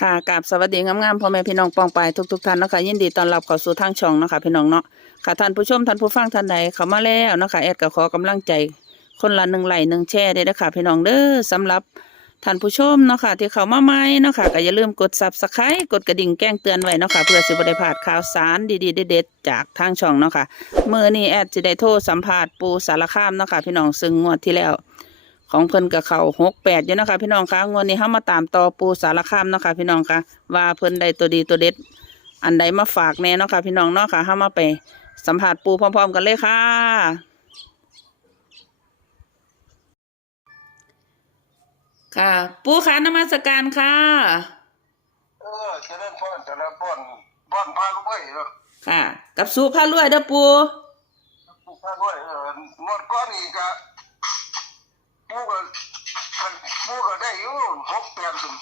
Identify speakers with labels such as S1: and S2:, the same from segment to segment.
S1: ค่ะกราบสวัสดีงามๆพ่อแม่พี่น้องปองไปทุกๆท่านนะคะยินดีต้อนรับเข้าสู่ทางช่องเนาะคะพี่น้องเนาะค่ะท่านผู้ชมท่านผู้ฟังท่านใดเข้ามาแล้วเนาะคะแอดก็ขอกำลังใจคนละหนึ่งไหลหนึ่งแชร์ได้เด้อค่ะพี่น้องเด้อสำหรับท่านผู้ชมเนาะค่ะที่เข้ามาใหม่เนาะค่ะก็อย่าลืมกด Subscribe กดกระดิ่งแจ้งเตือนไว้เนาะค่ะเพื่อสิบได้พลาดข่าวสารดีๆเด็ดๆจากทางช่องเนาะค่ะเมื้อนี้แอดสิได้โทรสัมภาษณ์ปูสารคามเนาะค่ะพี่น้องซึ่งงวดที่แล้ว ของเพิ่นกับเขาหกแปดอยู่เนาะคะพี่น้องคะงวดนี้เฮามาตามต่อปูสารคามเนาะค่ะพี่น้องคะว่าเพิ่นได้ตัวดีตัวเด็ด อันใดมาฝากแน่เนาะค่ะพี่น้องเนาะค่ะเฮามาไปสัมผัสปูพร้อม ๆ กันเลยค่ะค่ะ ปูขานมัสการค่ะ
S2: เออเจริญพรเจริญพรบ้านพาลุยเนาะ
S1: ค่ะ กับสูพารวยเด้อปู
S2: พาลุยเอองวดก้อนอีกอะ ผู้ก็ผู้ก็ได้อยู่หกแปดอยู่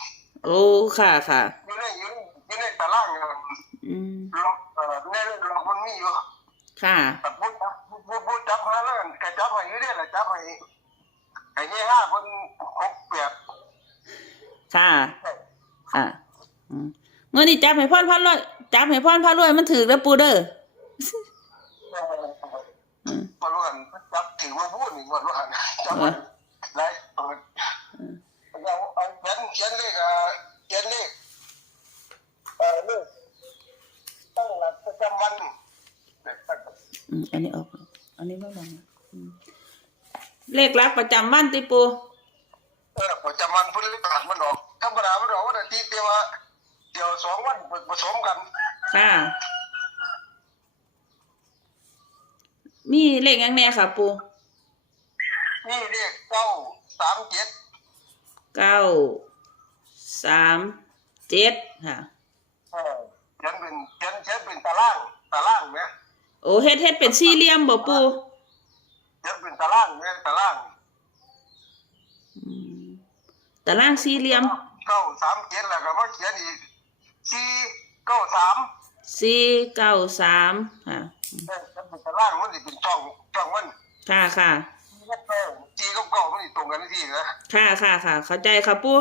S1: โอ้ค่ะค่ะ
S2: ในอยู่อยู่ในตารางอะ
S1: อืม
S2: ล็อกเออในล็อกมันมีอยู่
S1: ค่ะ
S2: แต่ผู้จับผู้ผู้จับหาแล้วกันก็จับให้อยู่เด้แหละจับให้ไอ้เหี้ยห้าเพิ่นหกแปด
S1: ค่ะ ค่ะอืมงวดนี้จับให้พ่อนพารวยจับให้พ่อนพารวยมันถือเด้อปูเด้ออืม
S2: มันว่ากันจับถือว่าพูดนี่มันว่ากันจับให้ได้เปิดเอาเอาเขียนเขียนเลขอะเขียนเลขเออเลขตั้งหลักประจำวัน
S1: อืมอันนี้ออก อันนี้ไม่ลงเลขลักประจำวันติปู
S2: เออประจำวันพฤหัสมันออกธรรมดามันออกวันอาทิตย์แต่ว่าเดี๋ยวสองวันผสมกัน
S1: ค่ะมีเลขยังแน่ค่ะปู
S2: นี่เลขเก้าสามเจ็ด
S1: เก้าสามเจ็ดค่ะ
S2: เออเขียนเป็นเขียนเขียนเป็นตารางตารางไหม
S1: โอ้เฮ็ดเฮ็ดเป็นสี่เหลี่ยมบ่ปู
S2: เขียนเป็นตารางไหมตาราง
S1: อืมตารางสี่เหลี่ยม
S2: เก้าสามเจ็ดแล้วก็มาเขียนอีกสี่เก้าสาม
S1: สี่เก้าสามค่ะ
S2: เออเขียนเป็นตารางมันสิเป็นช่องช่องมัน
S1: ค่ะค่ะ
S2: สี่กับ เก้าสี่กับเก้ามันสิตรงกันที่นะ
S1: ค่ะค่ะค่ะเข้าใจค่ะปู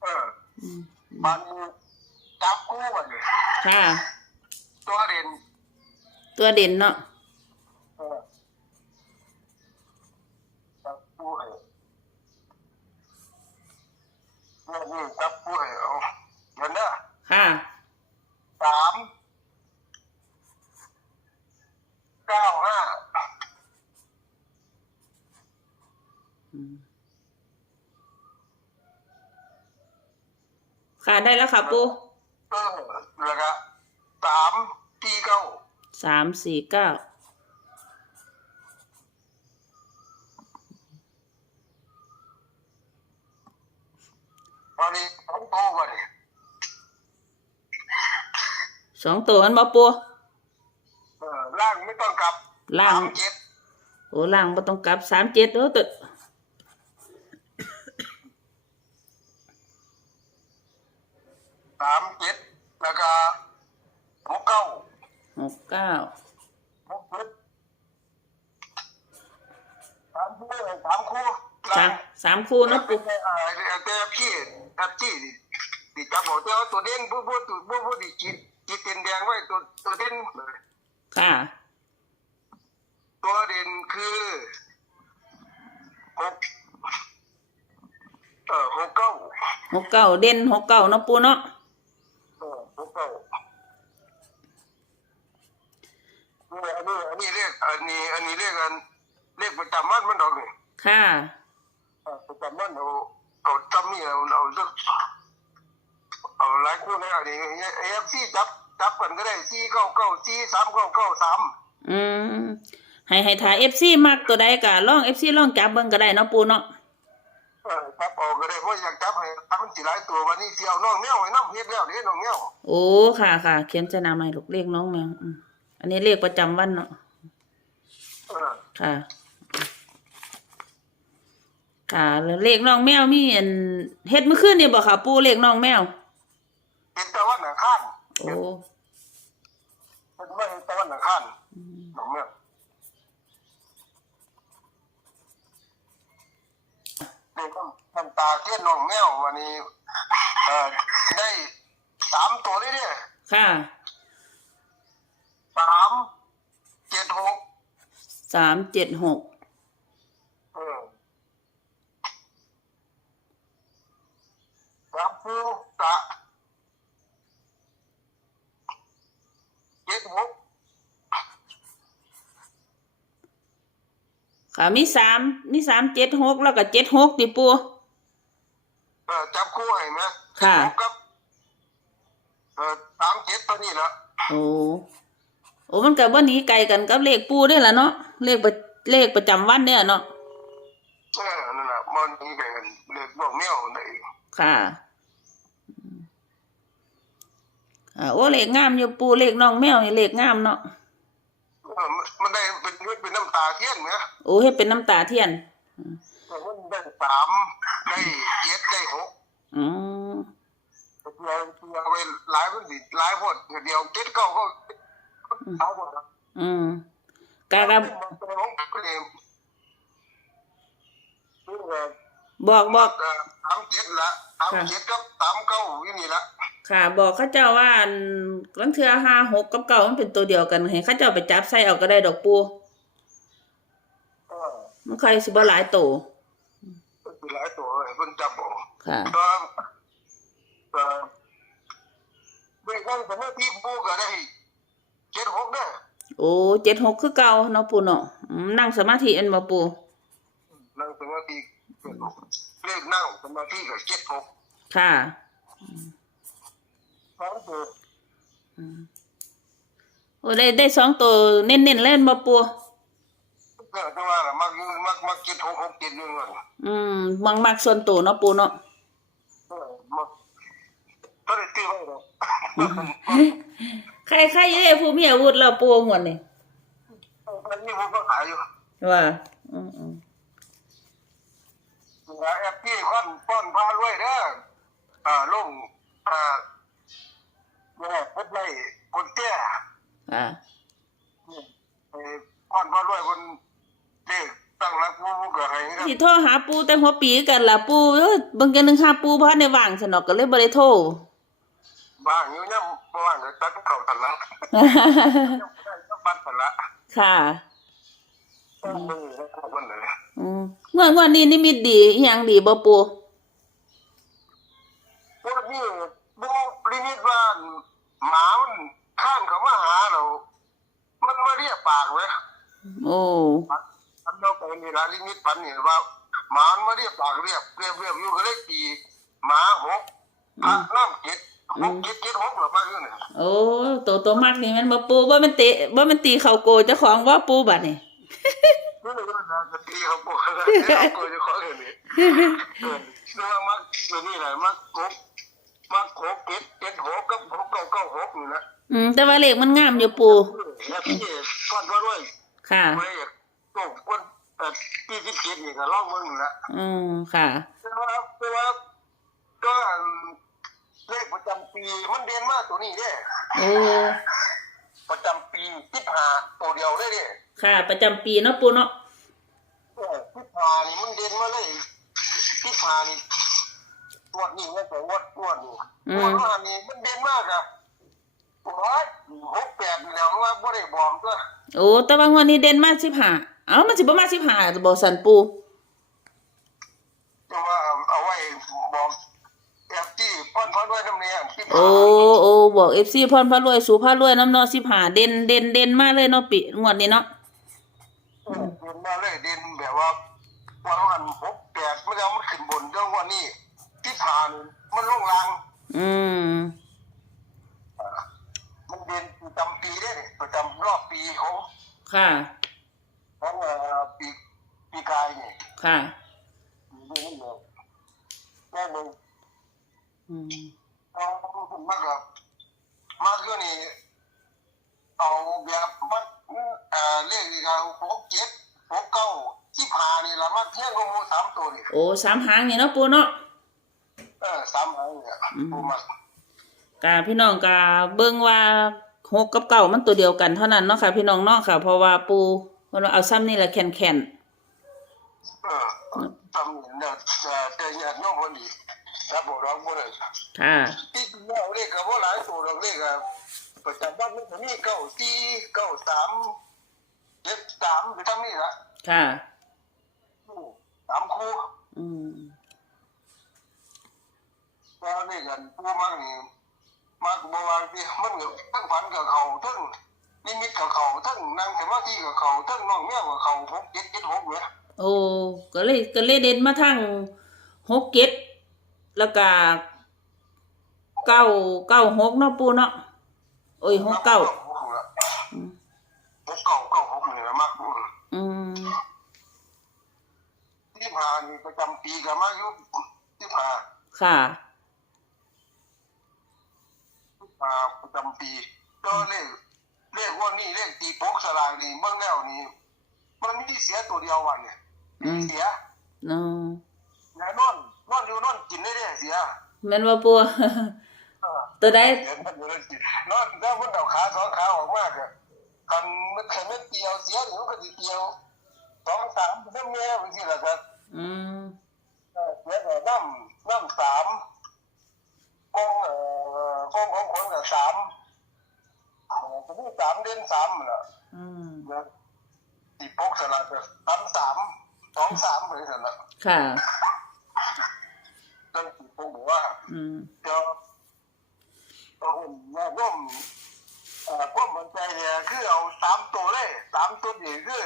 S2: เออ
S1: อืม
S2: มันจับคู่กันเลย
S1: ค่ะ
S2: ตัวเด่น
S1: ตัวเด่นเนาะ
S2: เออจับคู่ให้เนี่ยนี่จับคู่ให้เอาเห็นนะ
S1: ค่ะ
S2: สามเก้าห้า
S1: อืม ค่ะได้แล้วค่ะปู
S2: เออแล้วก็สามตีเก้า
S1: สามสี่เก้า
S2: วันนี้ผมโตมาเนี่ย
S1: สองตัวมันบ่ปู
S2: เออล่างไม่ต้องกลับ
S1: ล่างโอ้ล่างบ่ต้องกลับสามเจ็ดโอ้ตัว
S2: สามเจ็ดแล้วก็หกเก้า
S1: หกเก้า
S2: หกเจ็ดสามคู่สามคู่
S1: สามสามคู่เนาะปู
S2: เอ่อแต่พี่แต่พี่นี่ที่จับบอกแต่ว่าตัวเด่นผู้ผู้ตัวผู้ผู้ที่จิตจิตเต็นแดงไว้ตัวตัวเด่น
S1: ค่ะ
S2: ตัวเด่นคือหกเออหกเก้า
S1: หกเก้าเด่นหกเก้าเนาะปูเนาะ
S2: เก้านี่อันนี้อันนี้เรียกอันนี้อันนี้เรียกอันเรียกประจำวันมันดอกนี่
S1: ค่ะ
S2: ประจำวันเอาเอาจำนี่เอาเอาสักเอาหลายคู่เลยอันนี้เอฟซีจับจับกันก็ได้สี่เก้าเก้าสี่สามเก้าเก้าสาม
S1: อืมให้ให้ถ่ายเอฟซีมักตัวใดกะลองเอฟซีลองจับเบิ่งก็ได้เนาะปูเนาะ
S2: เออ จับเออกก็ได้เพราะอยากจับให้ทำมันสิหลายตัววันนี้เสียวน้องแมวให้น้ำเฮ็ดแล้วเด้น้องแมว
S1: โอ้ค่ะค่ะเขียนจะนามให้ลูกเลขน้องแมวอืมอันนี้เลขประจำวันเนาะ
S2: เออ
S1: ค่ะ ค่ะแล้วเลขน้องแมวมีอันเฮ็ดเมื่อคืนนี่บ่ค่ะ ปูเลขน้องแมว
S2: เห็นตะวันหนังข้าน
S1: โอ้
S2: มันไม่เห็นตะวันหนังข้าน
S1: อืม
S2: น้องแมว เด็กน้ำตาเทียนน้องแมววันนี้ เออได้สามตัวเลยเนี่ย
S1: ค่ะ
S2: สามเจ็ดหก
S1: สามเจ็ดหก
S2: เออครับปูกะเจ็ดหก
S1: ค่ะ มีสามมีสามเจ็ดหกแล้วก็เจ็ดหกติปู
S2: เออจับคู่ให้ไหม
S1: ค่ะ
S2: หกกับเออสามเจ็ดตัวนี้ละ
S1: โอ้โอ้มันกับว่านี้ไกลกันกับเลขปูได้ละเนาะเลขประเลขประจำวันเนี่ยเนาะ
S2: เออนั่นแหละมันนี่เป็นเล็กบอกแมวได้
S1: ค่ะอ่าโอ้เลขงามอยู่ปูเลขน้องแมวนี่เลขงามเนาะ
S2: เออมันมันได้ เป็นเป็นน้ำตาเทียนไหม
S1: โอ้ให้เป็นน้ำตาเทียน
S2: เออมันได้สามได้เจ็ดได้หก
S1: อืม
S2: เราเราไปหลายคนดิหลายคนเดียวเจ็ดเก้าก็หลายคนนะ
S1: อืมกะกับ
S2: มันเป็นของก็เลยคือว่า
S1: บอกบอก
S2: เอ่อสามเจ็ดละสามเจ็ดกับสามเก้าอยู่นี่ละ
S1: ค่ะ บอกเข้าเจ้าว่าอันลังเทือห้าหกกับเก่ามันเป็นตัวเดียวกันให้เข้าเจ้าไปจับใส่เอาก็ได้ดอกปู
S2: เออ
S1: มันใครสิบ่หลายตัว
S2: มันเป็นหลายตัวเลยเพิ่นจับบอก
S1: ค่ะ
S2: ก็เอ่อเด็กนั่งสมาธิปูก็ได้เจ็ดหกเนี่ย
S1: โอ้เจ็ดหกคือเก่าเนาะปูเนาะอืมนั่งสมาธิอันมาปู
S2: นั่งสมาธิเจ็ดหกเลขนั่งสมาธิก็เจ็ดหก
S1: ค่ะ
S2: สองตัว
S1: อืมโอ้ได้ได้สองตัวเน้นๆเล่นมาปู
S2: ก็จะว่าล่ะมักมักมักเจ็ดหกหกเจ็ดหนึ่งอะ
S1: อืมมักมักส่วนตัวเนาะปูเนาะ
S2: เออมักก็ได้ตื้อไว้หรอก
S1: ใครใครเอ้ผู้มีอาวุธเราปูหมดนี่
S2: มันมีคนก็ขายอยู่
S1: ว่าอืมอืม
S2: แอปที่ค่อนป้อนพาด้วยเด้ออ่าลงอ่าเนี่ยพดไล่คนเตี้ย
S1: อ่า
S2: เอ่อค่อนพาด้วยคน เด็กตั้งรักผู้ผู้เกิดอะไรนี่
S1: สิโทรหาปูแต่หัวปีกันล่ะปูเอ้ยเบิ่งกันหนึงหาปูบ่ทันได้ว่างซะเนาะก็เลยบ่ได้โทร
S2: บ้างอยู่เนี่ยเพราะว่าเดี๋ยวตัดเข่าทันละก็ปัดทันละ
S1: ค่ะ
S2: มือแล้วก็มันเลย
S1: อืมงวดงวดนี้นิมิตดีอีหยังดีบ่ปู
S2: พวกนี้ดูลิมิตว่าหมามันข้างเขามาหาเรา มันมาเรียกปากเว้ย
S1: โอ้
S2: อัน เราไปนี่ละลิมิตปันนี่ว่าหมามันมาเรียกปากเรียบเรียบเรียบอยู่ก็เลยตีหมาหกพระน้ำเจ็ดหกเจ็ดเจ็ดหกหรือมาอยู่เนี่ย
S1: โอ้ตัวตัวมักนี่มันบ่ปูบ่แมันเตะบ่แมันตีเข้าโกเจ้าของว่าปูบัดนี่
S2: นี่เลยว่าจะตีเขาปวดเขาปวดจะขอเงินนี่เออเรื่องมักเรื่องนี้แหละมักหกมักหกเจ็ดเจ็ดหกกับหกเก้าเก้าหกนี่นะ
S1: อืมแต่ว่าเลขมันงามอยู่ปู
S2: แล้วพี่ก้อนว่าด้วย
S1: ค่ะ
S2: ไม่อยาก โต้ก้นเอ่อพี่สิบเจ็ดนี่ก็ล่องเมืองนี่ละ
S1: อืมค่ะ
S2: แต่ว่าแต่ว่าก็เลขประจำปีมันเด่นมากตัวนี้เนี่ย
S1: โอ้
S2: ประจำปีที่หาตัวเดียวเลยเนี่ย
S1: ค่ะ ประจำปีเนาะปูเนาะ โอ้
S2: ที่หานี่มันเด่นมาเลยที่หานี่งวดนี้ก็แต่งวดงวดนี้งวดว่านี่มันเด่นมากอะโอ้ยหกแปดนี่แล้วว่าบ่ได้บอกก็
S1: โอ้แต่ว่างวดนี้เด่นมาก15 เอ้ามันสิบ่มา15บ่สันปู
S2: จะว่าเอาไว้บอกแอบที่พ่อนพ่อด้วยน้ำเนียที่
S1: โอ้โอ้บอก FC พรพระรวยสู่พระรวยน้ำเนาะ15เด่นเด่นเด่นมากเลยเนาะปีงวดนี้เนาะ
S2: เดินมาเลยเดินแบบว่าวันวันหกแปดไม่ได้เอามันขึ้นบนเรื่องวันนี้ที่ผ่านมันลงลาง
S1: อืม
S2: มันเดินประจำปีได้เนี่ยประจำรอบปีของ
S1: ค่ะ
S2: ของเอ่อปีปีกายเนี่ย
S1: ค่ะ
S2: นี่นี่เลยแน่เลย
S1: อืม
S2: เอามากกับมากก็นี่เอาแบบมันเอ่อเลขนี่ก็หกเจ็ดหกเก้าที่ผ่านนี่ละมันเที่ยงก็มูสามตัวนี่
S1: โอ้สามหางนี่เนาะปูเนาะ
S2: เออสามหางเนี่ยปูมัน
S1: กาพี่น้องกาเบิ่งว่าหกกับเก่ามันตัวเดียวกันเท่านั้นเนาะค่ะ พี่น้องเนาะค่ะ เพราะว่าปู เพิ่นว่าเอาซ้ำนี่แหละแข็ง
S2: เออทำเนี่ยจะจะอยากย่อมพอดีครับผมร้องบ่ได้
S1: ๆค่ะ
S2: ที่แล้วเลขก็บ่หลายตัวหรอกเลขก็ประจำบ้านมันก็มีเก้าสี่เก้าสามเจ็ดสามหรือทั้งนี้ละ
S1: ค่ะ
S2: สามคู่
S1: อืม
S2: แล้วเลขกันผู้มากนี่มากบ่ว่าที่มันก็ทั้งฝันกับเขาทั้ง นิมิตกับเขาทั้งนั่งสมาธิกับเขาทั้งน้องแมวกับเขาหกเจ็ดเจ็ดหกเนี่ย
S1: โอ้ก็เลยก็เลยเด่นมาทางหกเก็ดแล้วก็เก้าเก้าหกเนาะปูเนาะโอ้ยหกเก้าอืม
S2: หกเก้าเก้าหกนี่ละมาก
S1: อืม
S2: ที่ผ่านนี่ประจำปีกับมายุที่ผ่าน
S1: ค่ะ
S2: อ่าประจำปีก็เลข เลขว่านี่เลขตีโป๊กสลากนี่เบื้องแล้วนี่มันไม่ได้เสียตัวเดียววันเนี่ย
S1: อืม
S2: เสีย
S1: เนาะ
S2: ยายนอนนอนอยู่นอนกินได้เนี่ยเสีย
S1: แม่นว่าปู
S2: เออ
S1: ตัวใด
S2: เสียนอนอยู่นอนกินนอนแล้วมันเอาขาสองขาออกมากอะคันมันคันมันเตียวเสียหรือมันก็สิเตียวสองสามเป็นแม่บางทีละครับ
S1: อืม
S2: เออเสียแต่น้ำน้ำสามกองเอ่อกองของคนกับสาม เออจะมีสามเดือนสามน่ะ
S1: อืม
S2: ตีโป๊กสลัดเนี่ยสามสามสองสามเลยนั่นแหละ
S1: ค่ะ
S2: ตั้งตีโป๊กบอกว่า
S1: อืม
S2: เดี๋ยวเอาหุ่นมาร่วมเอ่อความมั่นใจเนี่ยคือเอาสามตัวเลยสามตัวนี่คือ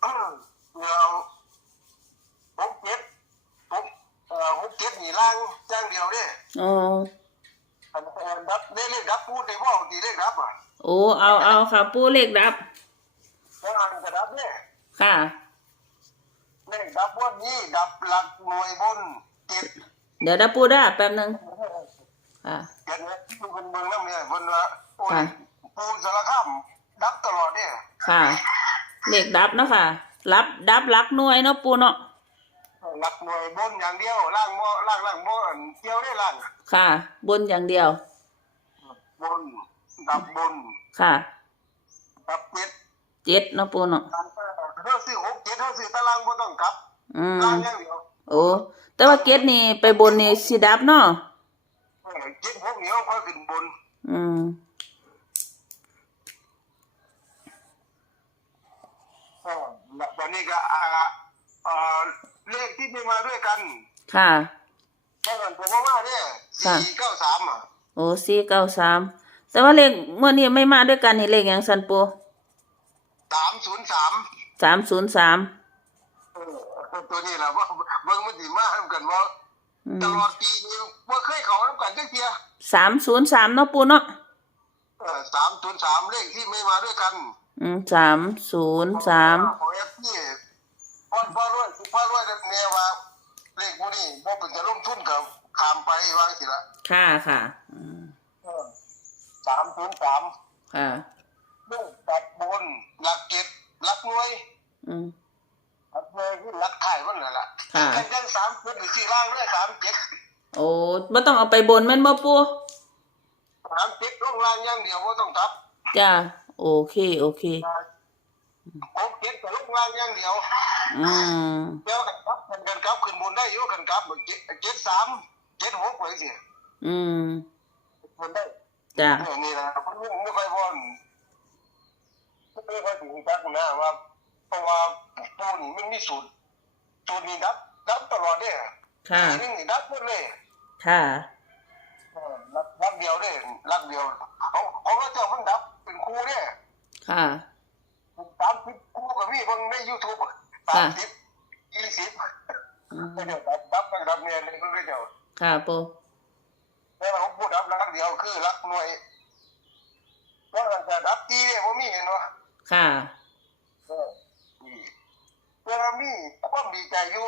S2: เออเอาหกเจ็ดหกเอ่อหกเจ็ดนี่ล่างจ้างเดียวเนี่ย
S1: อ๋อ
S2: อันอันดับ ได้เลขดับพูดได้ว่าดีเลขดับอะ
S1: โอ้เอาเอาค่ะปูเลขดับ
S2: แล้วอันกระดับเนี่ย
S1: ค่ะ
S2: เลขดับวันนี้ดับหลักหน่วยบนเจ็ด
S1: เดี๋ยวนะปูได้แป๊บหนึงค่ะ
S2: เห็นไหมทุกคนเมืองน้ำเนี่ยคนว่าโอ้ย
S1: ค่ะ
S2: ปูสารคามดับตลอดเนี่ย
S1: ค่ะเลขดับเนาะค่ะ รับดับรักหน่วยเนาะปูเนาะ
S2: หลักหน่วยบนอย่างเดียวล่างบ่ล่างล่างบ่อันเกี่ยวได้ล่าง
S1: ค่ะ บนอย่างเดียว
S2: บน ดับบน
S1: ค่ะ
S2: ดับเจ็ด
S1: เจ็ดเนาะปูเนาะ
S2: การเท่าซื้อหกเจ็ดเท่าซื้อตารางบ่ต้องกลับ
S1: อืม
S2: ล่างอย่างเดียว
S1: โอ้แต่ว่าเจ็ดนี่ไปบนนี่สิดับเนาะ
S2: เออเจ็ดหกเหนียวค่อยขึ้นบน
S1: อืม
S2: เออแล้วตอนนี้ก็อ่าอ่าเลขที่มีมาด้วยกัน
S1: ค่ะ
S2: เพราะกันผมว่าว่าเนี่ย
S1: ค่ะ
S2: สี่เก้าสามอะ
S1: โอ้สี่เก้าสามแต่ว่าเลขเมื่อนี้ไม่มาด้วยกันนี่เลขอย่างสันปู
S2: สามศูนย์สาม
S1: สามศูนย์สาม
S2: เออตัวนี้แหละว่าเบิ่งมันสิมาทำกันว่าตลอดปีนี้ว่าเคยเขาทำกันจักเทีย
S1: สามศูนย์สามเนาะปูเนาะ
S2: เออสามศูนย์สามเลขที่ไม่มาด้วยกัน
S1: อืมสามศูนย์สาม
S2: ของเอฟพี่พ่อพ่อรวยพ่อรวยแน่ว่าเลขพวกนี้บ่เป็นจะลงทุนกับ ขามไปวางสิละ
S1: ค่ะค่ะอืม
S2: สามศูนย์สาม
S1: ค่ะ
S2: เรื่องตัดบนหลักเก็บหลักหน่วย
S1: อืม
S2: หลักหน่วยคือหลักไทยมันนั่นแหละ
S1: ค่ะ
S2: แค่ยังสามเจ็ดหรือสี่ล่างเลยสามเจ็ด
S1: โอ้ไม่ต้องเอาไปบนแม่นบ่ปู
S2: สามเจ็ดลงล่างอย่างเดียวว่าต้องทับ
S1: จ้าโอเคโอเค
S2: หกเจ็ดแต่ลงล่างอย่างเดียว
S1: อืม
S2: เดี๋ยวกันครับกันกันครับขึ้นบนได้อยู่กันครับเจ็ดเจ็ดสาม เจ็ดหกไว้สิ
S1: อืม
S2: บนได้
S1: จ้า
S2: เนี่ยนี่นะผมไม่ค่อยบ่นไม่ค่อยถึงจักนะว่าเพราะว่าปูนี่มันมีสูตรสูตรนี้ดับดับตลอดเนี่ย
S1: ค่ะ
S2: นี่นี่ดับหมดเลย
S1: ค่ะ
S2: เออรักรักเดียวเนี่ยรักเดียวเขาเขาก็เจ้าเพิ่งดับเป็นครูเนี่ย
S1: ค่ะ
S2: สามสิบครูกับพี่เพิ่งในยูทูบสามสิบยี่สิบ
S1: อืม
S2: ก็เดี๋ยวดับดับดับเนี่ยเลยก็เดี๋ยว
S1: ค่ะปู
S2: แต่เราพูดดับรักเดียวคือรักหน่วยแล้วมันจะดับตีเนี่ยผมมีเห็นว่า
S1: ค่ะ
S2: เออนี่เวลามีความดีใจอยู่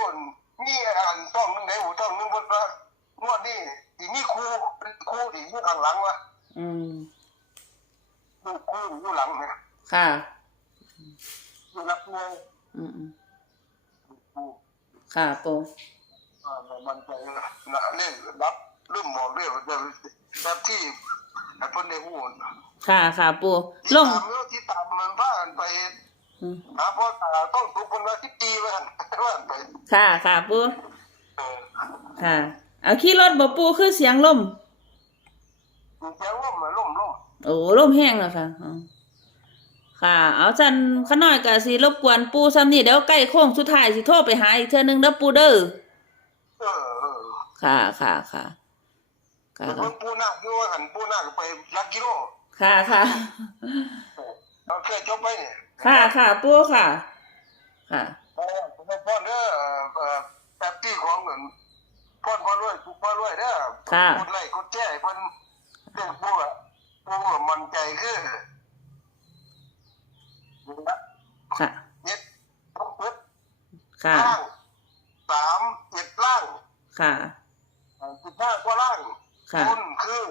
S2: มีอ่านต้องนึงในหูต้องนึงบนว่างวดนี้ที่มีครูครูที่อยู่ข้างหลังวะ
S1: อืม
S2: ดูครูอยู่หลังเนี่ย
S1: ค่ะ
S2: อยู่รักหน่วย
S1: อืมอืม
S2: ครู
S1: ค่ะปู
S2: อ่ามันใจนะ นะเล่นรับเริ่มมองเรื่องแบบที่แบบเพิ่นได้หูน
S1: ค่ะค่ะปู่ลง
S2: ตามเรื่อที่ตามมันพากันไป
S1: อืม
S2: หาพ่อตาต้องตุกคนว่าที่ตีว้หันว่าไป
S1: ค่ะค่ะปู
S2: เออ
S1: ค่ะ เอาขี่รถบ่ปูคือเสียงลม
S2: เสียงล่มอะล่มลม
S1: โอ้ลมแห้งแล้วค่ะค่ะ เอาจันขน้อยก็สิรบกวนปูซ้ำนี่เดี๋ยวใกล้โค้งสุดท้ายสิโทรไปหาอีกเทื่อนึงเด้อปูเด้อ ค่ะค่ะค่ะค่ะ
S2: แต่เพิ่นปูนาคอยู่ว่าหันปูนาคไปลักกิโล
S1: ค่ะค่ะ
S2: เราเคยจบไปเนี่ย
S1: ค่ะค่ะปูค่ะ ค่ะ
S2: เออผมเป็นพ่อเด้อเอ่อเอ่อแป๊บตี้ของเหมือนพ่อพ่อรวยพ่อรวยเด้อ
S1: ค่ะ
S2: กดไลค์กดแชร์ให้เพิ่นเรื่องปูอะปูอะมันใจคือนี่นะ
S1: ค่ะ
S2: เจ็ดต้องเปิด
S1: ค่ะ
S2: ล่างสามเจ็ดล่าง
S1: ค่ะ
S2: สิบห้ากว่าล่าง
S1: ค่ะ
S2: คุณคือ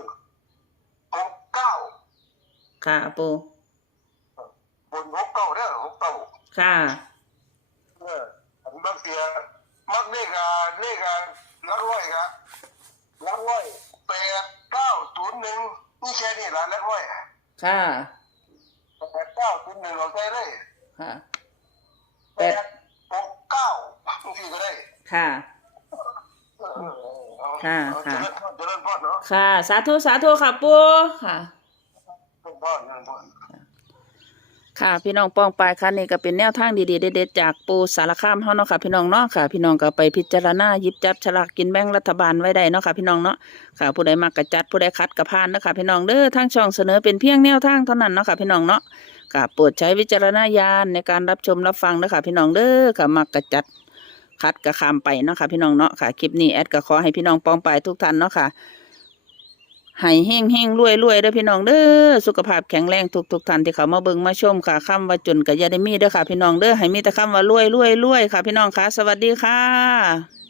S2: หกเก้า
S1: ค่ะปู
S2: บนหกเก้าเด้อหกเก้า
S1: ค่ะ
S2: เอออันมักเสียมักเลขอะเลขอะลักร้อยอะลักร้อยแปดเก้าศูนย์หนึ่งนี่แค่นี้ละลักร้อยอะ
S1: ค่ะ
S2: แปดเก้าศูนย์หนึ่งเราใจเลย
S1: ค่ะ
S2: แปดหกเก้าบางทีก็ได้
S1: ค่ะ
S2: เออเออเอา
S1: ค่ะค่ะ
S2: เจริญพรเจริญพรเนาะ
S1: ค่ะ สาธุสาธุค่ะปูค่ะ
S2: เจริญพรเจริญพร
S1: ค่ะพี่น้องปองปลายค่ะนี่ก็เป็นแนวทางดีๆเด็ดๆจากปูสารคามเฮาเนาะค่ะพี่น้องเนาะค่ะ พี่น้องก็ไปพิจารณาหยิบจับฉลากกินแบ่งรัฐบาลไว้ได้เนาะค่ะพี่น้องเนาะค่ะ ผู้ใดมักกระจัดผู้ใดคัดกระพานเนาะค่ะพี่น้องเด้อทางช่องเสนอเป็นเพียงแนวทางเท่านั้นเนาะค่ะพี่น้องเนาะค่ะโปรดใช้วิจารณญาณในการรับชมรับฟังเนาะค่ะพี่น้องเด้อค่ะมักกระจัด คัดกระคามไปเนาะค่ะพี่น้องเนาะค่ะคลิปนี้แอดก็ขอให้พี่น้องป้องไปทุกท่านเนาะค่ะให้เฮงเฮงรวยรวยเด้อพี่น้องเด้อสุขภาพแข็งแรงทุกทุกท่านที่เขามาเบิ่งมาชมค่ะคำว่าจนกับยาได้มีเด้อค่ะพี่น้องเด้อให้มีแต่คำว่ารวยรวยรวยค่ะพี่น้องค่ะ สวัสดีค่ะ